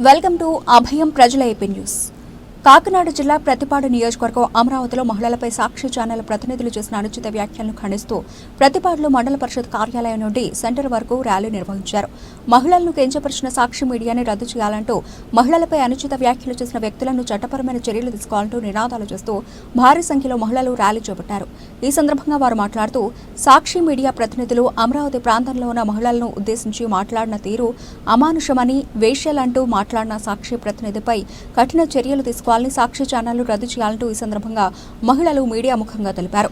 Welcome to అభయం ప్రజల AP news. Kakinada జిల్లా ప్రతిపాడు నియోజకవర్గం అమరావతిలో మహిళలపై సాక్షి ఛానల్ ప్రతినిధులు చేసిన అనుచిత వ్యాఖ్యలను ఖండిస్తూ ప్రతిపాడులో మండల పరిషత్ కార్యాలయం నుండి సెంటర్ వరకు ర్యాలీ నిర్వహించారు. మహిళలను కించపరిచిన సాక్షి మీడియాని రద్దు చేయాలంటూ మహిళలపై అనుచిత వ్యాఖ్యలు చేసిన వ్యక్తులను చట్టపరమైన చర్యలు తీసుకోవాలంటూ నినాదాలు చేస్తూ భారీ సంఖ్యలో మహిళలు ర్యాలీ చేపట్టారు. ఈ సందర్భంగా వారు మాట్లాడుతూ సాక్షి మీడియా ప్రతినిధులు అమరావతి ప్రాంతంలో ఉన్న మహిళలను ఉద్దేశించి మాట్లాడిన తీరు అమానుషమని వేష్యలంటూ మాట్లాడిన సాక్షి ప్రతినిధిపై కఠిన చర్యలు తీసుకోవాలని సాక్షి ఛానళ్ళు రద్దు చేయాలంటూ ఈ సందర్భంగా మహిళలు మీడియా ముఖంగా తెలిపారు.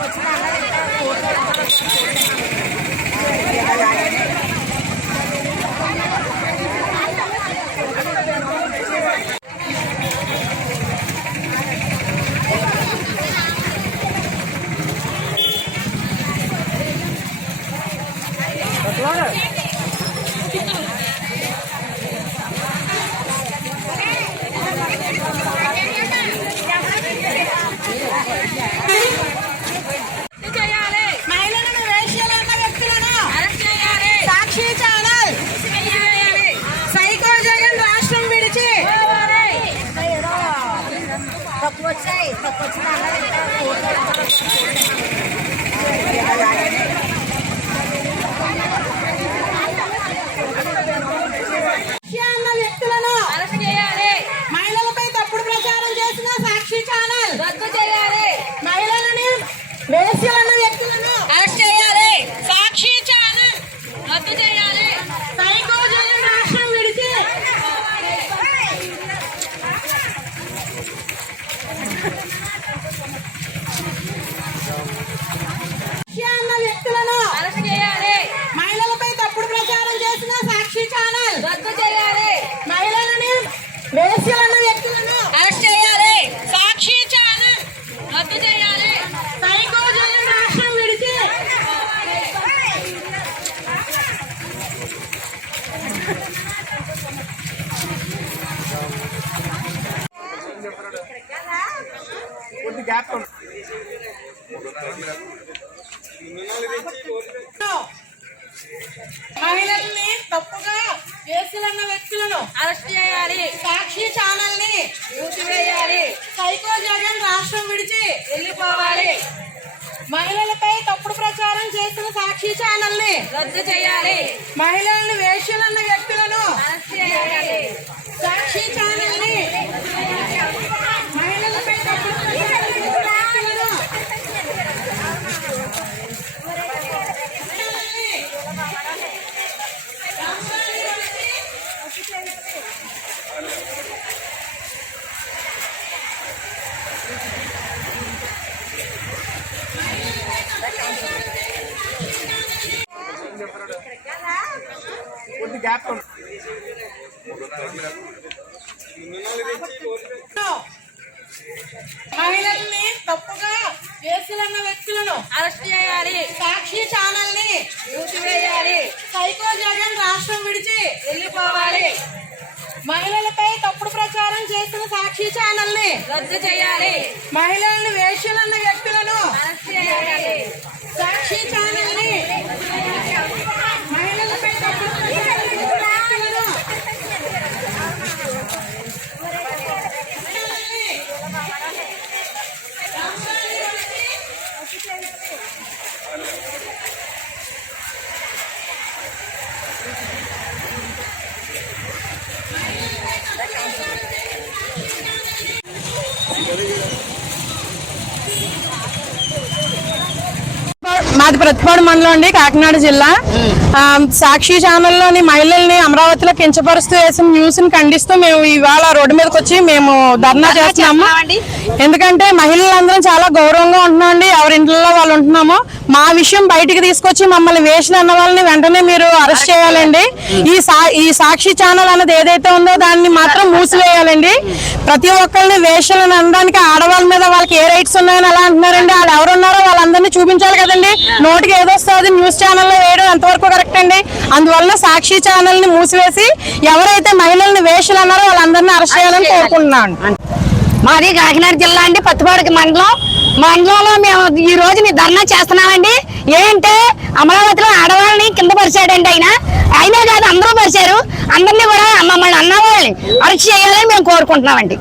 我吃饭了，你早点休。వచ్చాయి తప్పు వచ్చిన వేశ్య అన్న వ్యక్తులను అరెస్ట్ చేయాలి మహిళలపై తప్పుడు ప్రచారం చేసిన సాక్షి ఛానల్ రద్దు చేయాలి మహిళలని వేశ్యలన్న వ్యక్తులను అరెస్ట్ చేయాలి సాక్షి ఛానల్ రద్దు చేయాలి సైకో జగన్ రాష్ట్రం విడిచి వేశ్య అన్న వ్యక్తులను అరెస్ట్ చేయాలి మహిళలపై తప్పుడు ప్రచారం చేసిన సాక్షి ఛానల్ రద్దు చేయాలి మహిళలని వేశ్యలన్న వ్యక్తులను అరెస్ట్ చేయాలి సాక్షి ఛానల్ రద్దు చేయాలి సైకో జగన్ రాష్ట్రం విడిచి మహిళల్ని తప్పుగా కేసులన్న వ్యక్తులను అరెస్ట్ చేయాలి. సాక్షి ఛానల్ని మూసివేయాలి సైకో జగన్ రాష్ట్రం విడిచి వెళ్ళిపోవాలి. మహిళలపై తప్పుడు ప్రచారం చేస్తున్న సాక్షి ఛానల్ని రద్దు చేయాలి. మహిళలను వేషలన్న వ్యక్తులను అరెస్ట్ చేయాలి. సాక్షి ఛానల్ని మహిళలపై తప్పుడు ప్రచారం చేసిన వ్యక్తులను మహిళల్ని తప్పుగా కేసులన్న వ్యక్తులను అరెస్ట్ చేయాలి. సాక్షి ఛానల్ని మూసివేయాలి. సైకో జగన్ రాష్ట్రం విడిచి వెళ్ళిపోవాలి. మహిళలపై తప్పుడు ప్రచారం చేసిన సాక్షి ఛానల్ని రద్దు చేయాలి. మహిళలను వేశ్యలన్న వ్యక్తి మాది ప్రతిపాడు మండలం అండి కాకినాడ జిల్లా. సాక్షి ఛానల్లోని మహిళల్ని అమరావతిలో కించపరుస్తూ వేసిన న్యూస్ని ఖండిస్తూ మేము ఇవాళ రోడ్డు మీదకి వచ్చి మేము ధర్నా చేస్తున్నాము. ఎందుకంటే మహిళలందరం చాలా గౌరవంగా ఉంటున్నాం అండి ఎవరి ఇంట్లో వాళ్ళు ఉంటున్నాము. మా విషయం బయటికి తీసుకొచ్చి మమ్మల్ని వేసిన అన్న వాళ్ళని వెంటనే మీరు అరెస్ట్ చేయాలండి. ఈ సా ఈ సాక్షి ఛానల్ అన్నది ఏదైతే ఉందో దాన్ని మాత్రం మూసివేయాలండి. ప్రతి ఒక్కరిని వేషలను అనడానికి ఆడవాళ్ళ మీద వాళ్ళకి ఏ రైట్స్ ఉన్నాయని అలా అంటున్నారండి. వాళ్ళు ఎవరు ఉన్నారో వాళ్ళందరినీ చూపించాలి కదండి. నోటికి ఏదో వస్తుంది న్యూస్ ఛానల్లో వేయడం ఎంతవరకు కరెక్ట్ అండి? అందువల్ల సాక్షి ఛానల్ని మూసివేసి ఎవరైతే మహిళల్ని వేషలు అన్నారో వాళ్ళందరినీ అరెస్ట్ చేయాలని కోరుకుంటున్నాను. మాది కాకినాడ జిల్లా అండి పత్తిపాడుకి మండలం. మండలంలో మేము ఈ రోజు మీ ధర్నా చేస్తున్నామండి. ఏంటంటే అమరావతిలో ఆడవాళ్ళని కింద పరిచాడండి ఆయన. అయినా కాదు అందరూ పరిచారు. అందరినీ కూడా మమ్మల్ని అన్నవాళ్ళని అరెస్ట్ చేయాలని మేము కోరుకుంటున్నామండి.